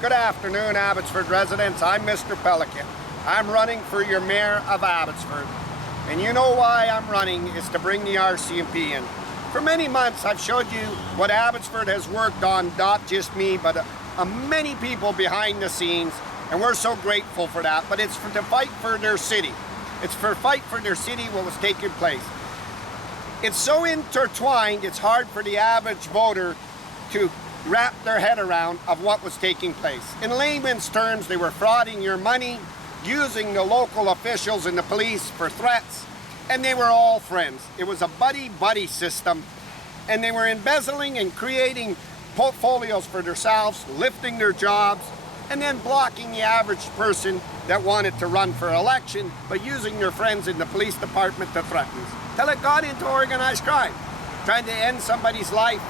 Good afternoon, Abbotsford residents. I'm Mr. Pelican. I'm running for your mayor of Abbotsford. And you know why I'm running is to bring the R.C.P. in. For many months, I've showed you what Abbotsford has worked on, not just me, but many people behind the scenes. And we're so grateful for that. But it's to fight for their city. It's for fight for their city, what was taking place. It's so intertwined, it's hard for the average voter to wrap their head around of what was taking place. In layman's terms, they were frauding your money, using the local officials and the police for threats, and they were all friends. It was a buddy-buddy system, and they were embezzling and creating portfolios for themselves, lifting their jobs, and then blocking the average person that wanted to run for election, but using their friends in the police department to threaten. Till it got into organized crime, trying to end somebody's life,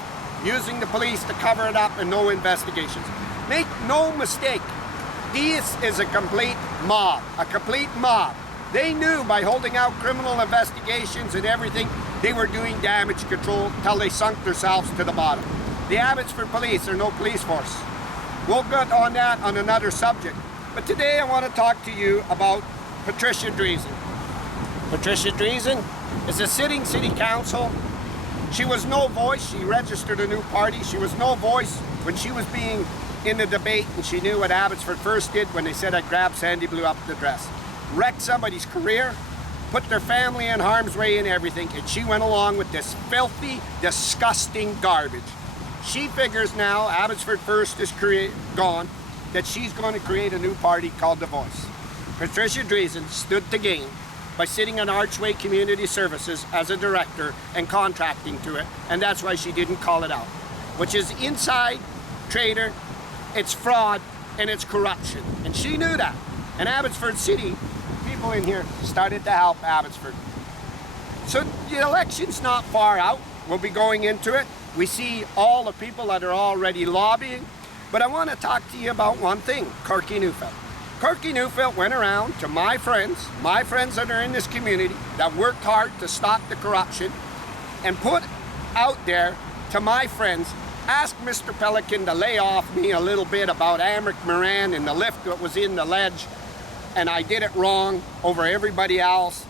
using the police to cover it up and no investigations. Make no mistake, this is a complete mob, They knew by holding out criminal investigations and everything, they were doing damage control till they sunk themselves to the bottom. The Abbotsford police are no police force. We'll get on that on another subject. But today I want to talk to you about Patricia Dreesen. Patricia Dreesen is a sitting city council. She was no voice. She registered a new party. She was no voice when she was being in the debate, and she knew what Abbotsford first did when they said I grabbed Sandy Blue up the dress. Wrecked somebody's career, put their family in harm's way and everything, and she went along with this filthy, disgusting garbage. She figures now, Abbotsford First is gone, that she's going to create a new party called The Voice. Patricia Dreesen stood to gain by sitting on Archway Community Services as a director and contracting to it, and that's why she didn't call it out, which is inside trader, it's fraud, and it's corruption. And she knew that. And Abbotsford City, people in here started to help Abbotsford. So the election's not far out. We'll be going into it. We see all the people that are already lobbying. But I want to talk to you about one thing, Corky Neufeld. Corky Neufeld went around to my friends that are in this community, that worked hard to stop the corruption, and put out there to my friends, ask Mr. Pelican to lay off me a little bit about Amric Moran and the lift that was in the ledge, and I did it wrong over everybody else,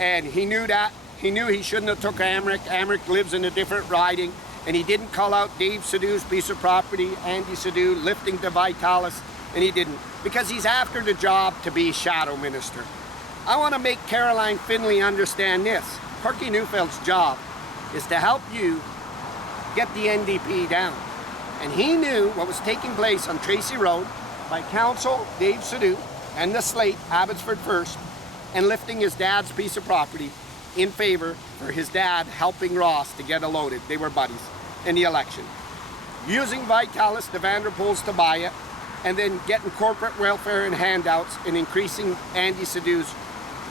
and he knew that. He knew he shouldn't have took Amric. Amric lives in a different riding, and he didn't call out Dave Sidhu's piece of property, Andy Sidhu, lifting to Vitalis, and he didn't, because he's after the job to be shadow minister. I want to make Caroline Finley understand this. Corky Neufeld's job is to help you get the NDP down. And he knew what was taking place on Tracy Road by Council Dave Sidhu and the slate, Abbotsford First, and lifting his dad's piece of property in favor for his dad helping Ross to get loaded. They were buddies in the election. Using Vitalis, the Vanderpools to buy it, and then getting corporate welfare and handouts and increasing Andy Sidhu's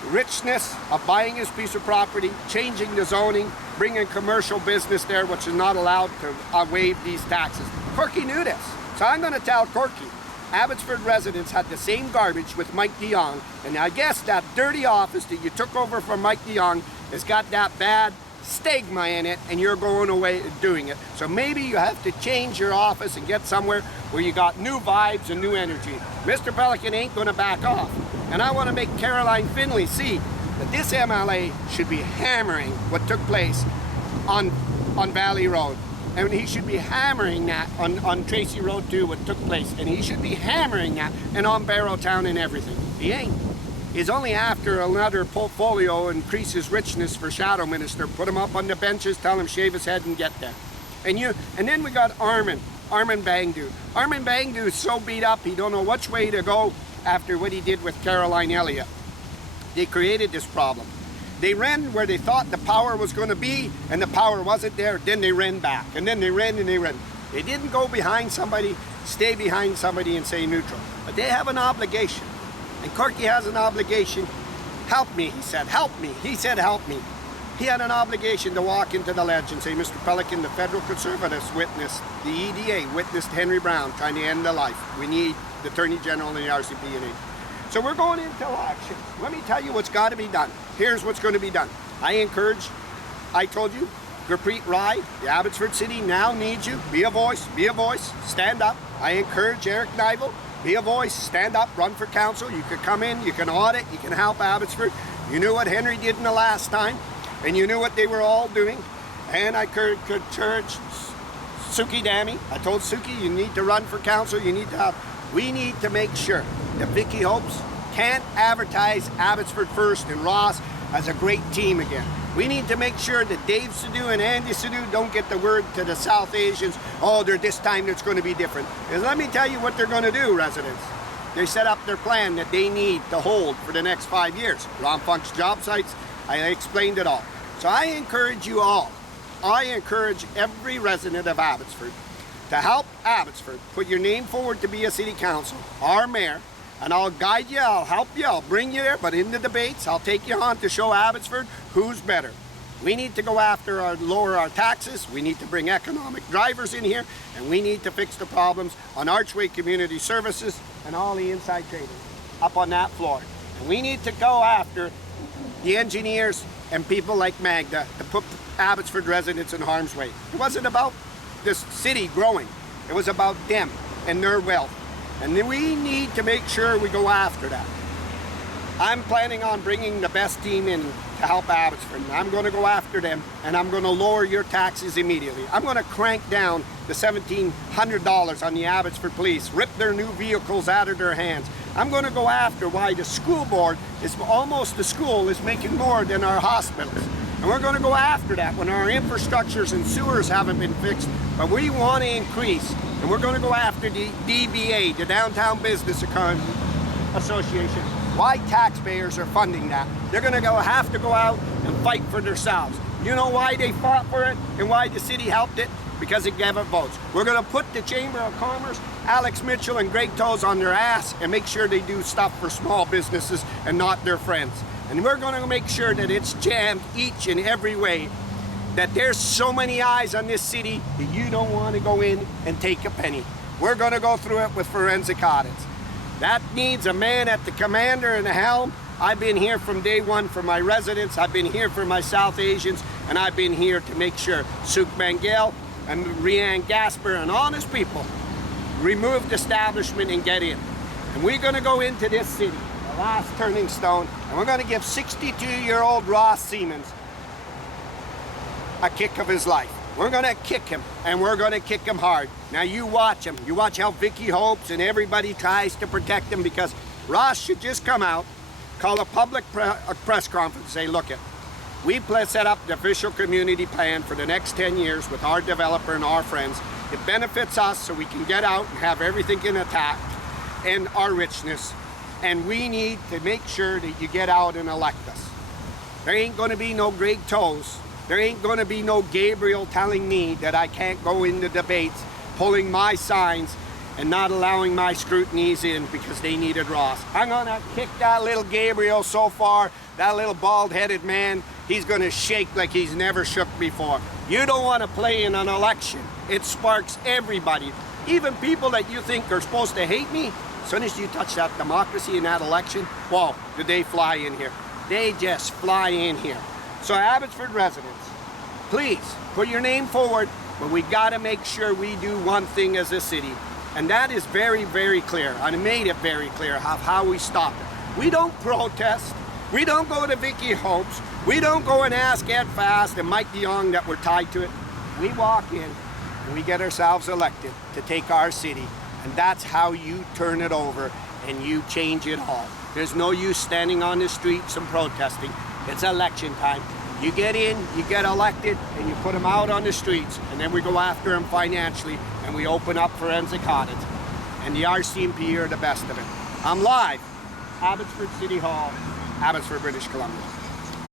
richness of buying his piece of property, changing the zoning, bringing commercial business there, which is not allowed to waive these taxes. Corky knew this. So I'm going to tell Corky, Abbotsford residents had the same garbage with Mike de Jong, and I guess that dirty office that you took over from Mike de Jong has got that bad stigma in it, and you're going away doing it. So maybe you have to change your office and get somewhere where you got new vibes and new energy. Mr. Pelican ain't going to back off. And I want to make Caroline Finley see that this MLA should be hammering what took place on Valley Road. And he should be hammering that on Tracy Road too, what took place. And he should be hammering that and on Barrowtown and everything. He ain't. He's only after another portfolio, increase his richness for shadow minister, put him up on the benches, tell him shave his head and get there. And then we got Armin Bangdu. Armin Bangdu is so beat up, he don't know which way to go after what he did with Caroline Elliott. They created this problem. They ran where they thought the power was going to be, and the power wasn't there. Then they ran back, and then they ran and they ran. They didn't go behind somebody, stay behind somebody and say neutral. But they have an obligation. And Corky has an obligation. Help me, he said, help me. He said, help me. He had an obligation to walk into the ledge and say, Mr. Pelican, the federal conservatives witnessed, the EDA witnessed Henry Brown trying to end the life. We need the Attorney General and the R.C.P. So we're going into elections. Let me tell you what's got to be done. Here's what's going to be done. I told you, Gurpreet Rai, the Abbotsford City now needs you. Be a voice, stand up. I encourage Eric Nivel, be a voice, stand up, run for council. You could come in, you can audit, you can help Abbotsford. You knew what Henry did in the last time, and you knew what they were all doing. And I could encourage Suki Dami. I told Suki, you need to run for council, you need to have, we need to make sure that Vicky Hopes can't advertise Abbotsford First and Ross as a great team again. We need to make sure that Dave Sidhu and Andy Sidhu don't get the word to the South Asians, oh, this time it's going to be different. And let me tell you what they're going to do, residents. They set up their plan that they need to hold for the next 5 years. Ron Funk's job sites, I explained it all. So I encourage you all, I encourage every resident of Abbotsford to help Abbotsford put your name forward to be a city council, our mayor, and I'll guide you, I'll help you, I'll bring you there, but in the debates, I'll take you on to show Abbotsford who's better. We need to go after lower our taxes, we need to bring economic drivers in here, and we need to fix the problems on Archway Community Services and all the inside traders up on that floor. And we need to go after the engineers and people like Magda to put Abbotsford residents in harm's way. It wasn't about this city growing, it was about them and their wealth. And then we need to make sure we go after that. I'm planning on bringing the best team in to help Abbotsford. I'm going to go after them, and I'm going to lower your taxes immediately. I'm going to crank down the $1,700 on the Abbotsford police, rip their new vehicles out of their hands. I'm going to go after why the school board is almost, the school is making more than our hospitals. And we're going to go after that when our infrastructures and sewers haven't been fixed. But we want to increase, and we're going to go after the DBA, the Downtown Business Association. Why taxpayers are funding that. They're going to have to go out and fight for themselves. You know why they fought for it and why the city helped it? Because it gave it votes. We're going to put the Chamber of Commerce, Alex Mitchell and Greg Toes on their ass and make sure they do stuff for small businesses and not their friends. And we're going to make sure that it's jammed each and every way, that there's so many eyes on this city that you don't want to go in and take a penny. We're going to go through it with forensic audits. That needs a man at the commander and the helm. I've been here from day one for my residents, I've been here for my South Asians, and I've been here to make sure Suk Mangale and Rianne Gasper and honest people remove the establishment and get in. And we're going to go into this city, the last turning stone, and we're going to give 62-year-old Ross Siemens a kick of his life. We're going to kick him, and we're going to kick him hard. Now you watch him. You watch how Vicky Hopes and everybody tries to protect him, because Ross should just come out, call a public press conference, say, look, we set up the official community plan for the next 10 years with our developer and our friends. It benefits us so we can get out and have everything intact and our richness. And we need to make sure that you get out and elect us. There ain't going to be no Greg Toes. There ain't going to be no Gabriel telling me that I can't go into debates, pulling my signs and not allowing my scrutinees in because they needed Ross. I'm going to kick that little Gabriel so far, that little bald-headed man, he's going to shake like he's never shook before. You don't want to play in an election. It sparks everybody. Even people that you think are supposed to hate me, as soon as you touch that democracy in that election, whoa, do they fly in here. They just fly in here. So Abbotsford residents, please put your name forward, but we got to make sure we do one thing as a city. And that is very, very clear. I made it very clear how we stop it. We don't protest. We don't go to Vicky Hopes. We don't go and ask Ed Fast and Mike DeYoung that we're tied to it. We walk in and we get ourselves elected to take our city. And that's how you turn it over and you change it all. There's no use standing on the streets and protesting. It's election time. You get in, you get elected, and you put them out on the streets, and then we go after them financially, and we open up forensic audits. And the R.C.P. are the best of it. I'm live, Abbotsford City Hall, Abbotsford, British Columbia.